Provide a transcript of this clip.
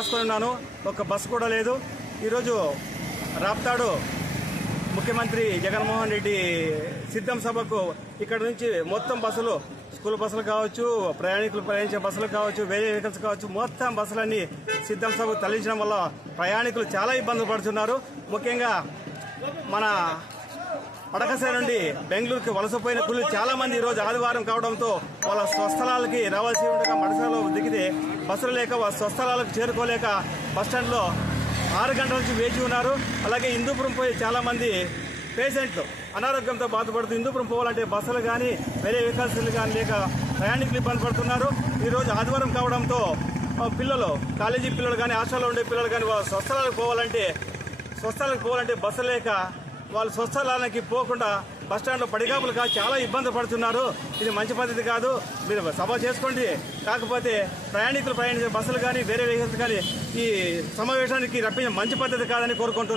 కాసుకొని ఉన్నాను. ఒక్క బస్సు కూడా లేదు. ఈరోజు రాప్తాడు ముఖ్యమంత్రి జగన్మోహన్ రెడ్డి సిద్ధం సభకు ఇక్కడ నుంచి మొత్తం బస్సులు, స్కూల్ బస్సులు కావచ్చు, ప్రయాణికులు ప్రయాణించే బస్సులు కావచ్చు, వేరే వెహికల్స్ కావచ్చు, మొత్తం బస్సులన్నీ సిద్ధం సభకు తరలించడం వల్ల ప్రయాణికులు చాలా ఇబ్బందులు పడుతున్నారు. ముఖ్యంగా మన పడకసే నుండి బెంగళూరుకి వలసపోయిన కూలీలు చాలా మంది ఈరోజు ఆదివారం కావడంతో వాళ్ళ స్వస్థలాలకి రావాల్సి ఉండగా మడసలో దిగితే బస్సులు లేక వాళ్ళ స్వస్థలాలకు చేరుకోలేక బస్టాండ్లో 6 గంటల నుంచి వేచి ఉన్నారు. అలాగే హిందూపురం పోయి చాలా మంది పేషెంట్లు అనారోగ్యంతో బాధపడుతూ హిందూపురం పోవాలంటే బస్సులు కానీ వేరే వెహికల్స్లు కానీ లేక ప్రయాణికులు ఇబ్బంది పడుతున్నారు. ఈరోజు ఆదివారం కావడంతో పిల్లలు, కాలేజీ పిల్లలు కానీ, హాస్టల్లో ఉండే పిల్లలు కానీ వాళ్ళ స్వస్థలాలకు పోవాలంటే బస్సు లేక వాళ్ళు స్వస్థలానికి పోకుండా బస్టాండ్లో పడిగాపులు కాదు చాలా ఇబ్బంది పడుతున్నారు. ఇది మంచి పద్ధతి కాదు. మీరు సభ చేసుకోండి, కాకపోతే ప్రయాణికులు ప్రయాణించే బస్సులు కానీ వేరే వెహికల్స్ కానీ ఈ సమావేశానికి రప్పించే మంచి పద్ధతి కాదని కోరుకుంటున్నారు.